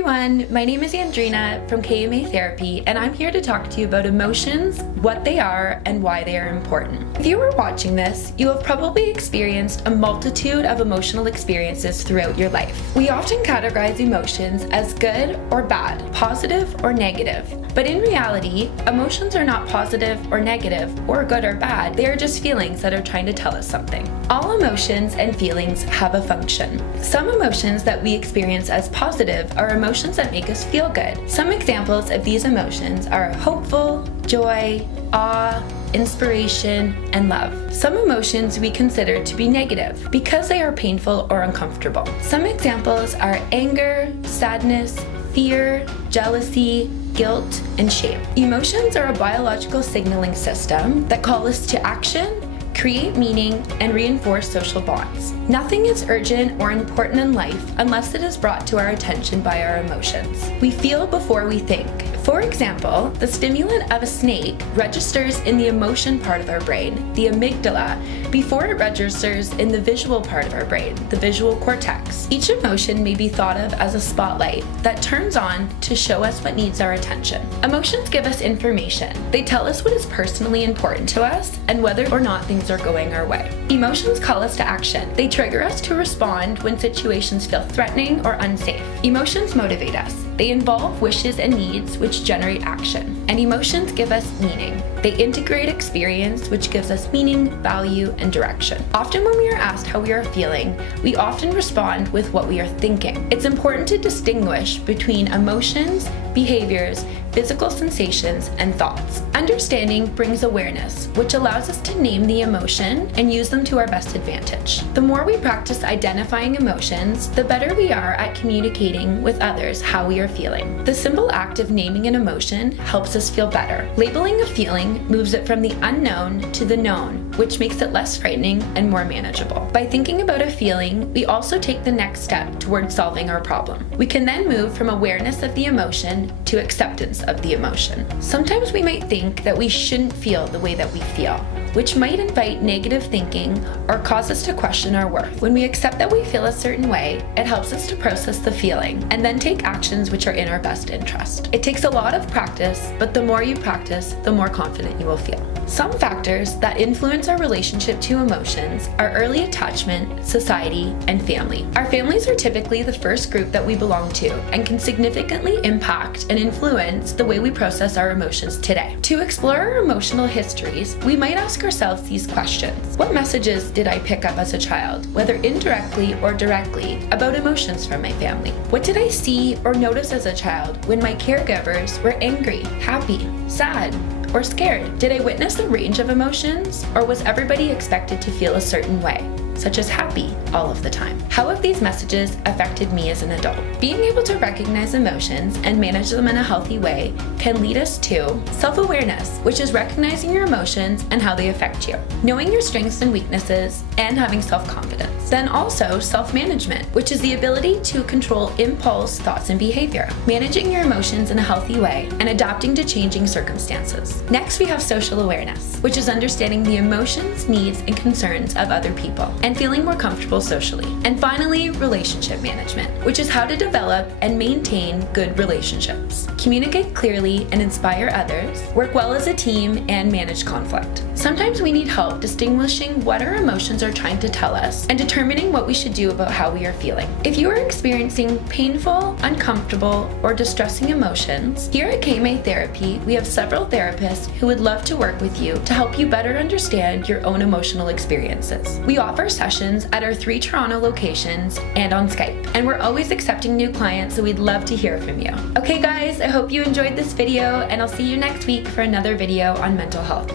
everyone, my name is Andrina from KMA Therapy, and I'm here to talk to you about emotions, what they are, and why they are important. If you were watching this, you have probably experienced a multitude of emotional experiences throughout your life. We often categorize emotions as good or bad, positive or negative. But in reality, emotions are not positive or negative or good or bad. They are just feelings that are trying to tell us something. All emotions and feelings have a function. Some emotions that we experience as positive are emotions that make us feel good. Some examples of these emotions are hopeful, joy, awe, inspiration, and love. Some emotions we consider to be negative because they are painful or uncomfortable. Some examples are anger, sadness, fear, jealousy, guilt, and shame. Emotions are a biological signaling system that call us to action, create meaning, and reinforce social bonds. Nothing is urgent or important in life unless it is brought to our attention by our emotions. We feel before we think. For example, the stimulant of a snake registers in the emotion part of our brain, the amygdala, before it registers in the visual part of our brain, the visual cortex. Each emotion may be thought of as a spotlight that turns on to show us what needs our attention. Emotions give us information. They tell us what is personally important to us and whether or not things are going our way. Emotions call us to action. They trigger us to respond when situations feel threatening or unsafe. Emotions motivate us. They involve wishes and needs which generate action. And emotions give us meaning. They integrate experience which gives us meaning, value, and direction. Often when we are asked how we are feeling, we often respond with what we are thinking. It's important to distinguish between emotions, behaviors, physical sensations, and thoughts. Understanding brings awareness, which allows us to name the emotion and use them to our best advantage. The more we practice identifying emotions, the better we are at communicating with others how we are feeling. The simple act of naming an emotion helps us feel better. Labeling a feeling moves it from the unknown to the known, which makes it less frightening and more manageable. By thinking about a feeling, we also take the next step towards solving our problem. We can then move from awareness of the emotion to acceptance of the emotion. Sometimes we might think that we shouldn't feel the way that we feel, which might invite negative thinking or cause us to question our worth. When we accept that we feel a certain way, it helps us to process the feeling and then take actions which are in our best interest. It takes a lot of practice, but the more you practice, the more confident you will feel. Some factors that influence our relationship to emotions are early attachment, society, and family. Our families are typically the first group that we belong to and can significantly impact and influence the way we process our emotions today. To explore our emotional histories, we might ask ourselves these questions. What messages did I pick up as a child, whether indirectly or directly, about emotions from my family? What did I see or notice as a child when my caregivers were angry, happy, sad, or scared? Did I witness a range of emotions, or was everybody expected to feel a certain way, such as happy all of the time? How have these messages affected me as an adult? Being able to recognize emotions and manage them in a healthy way can lead us to self-awareness, which is recognizing your emotions and how they affect you, knowing your strengths and weaknesses, and having self-confidence. Then also self-management, which is the ability to control impulse, thoughts, and behavior, managing your emotions in a healthy way, and adapting to changing circumstances. Next, we have social awareness, which is understanding the emotions, needs, and concerns of other people, and feeling more comfortable socially. And finally, relationship management, which is how to develop and maintain good relationships, communicate clearly and inspire others, work well as a team, and manage conflict. Sometimes we need help distinguishing what our emotions are trying to tell us and determining what we should do about how we are feeling. If you are experiencing painful, uncomfortable, or distressing emotions, here at KMA Therapy, we have several therapists who would love to work with you to help you better understand your own emotional experiences. We offer sessions at our 3 Toronto locations and on Skype, and we're always accepting new clients, so we'd love to hear from you. Okay guys, I hope you enjoyed this video, and I'll see you next week for another video on mental health.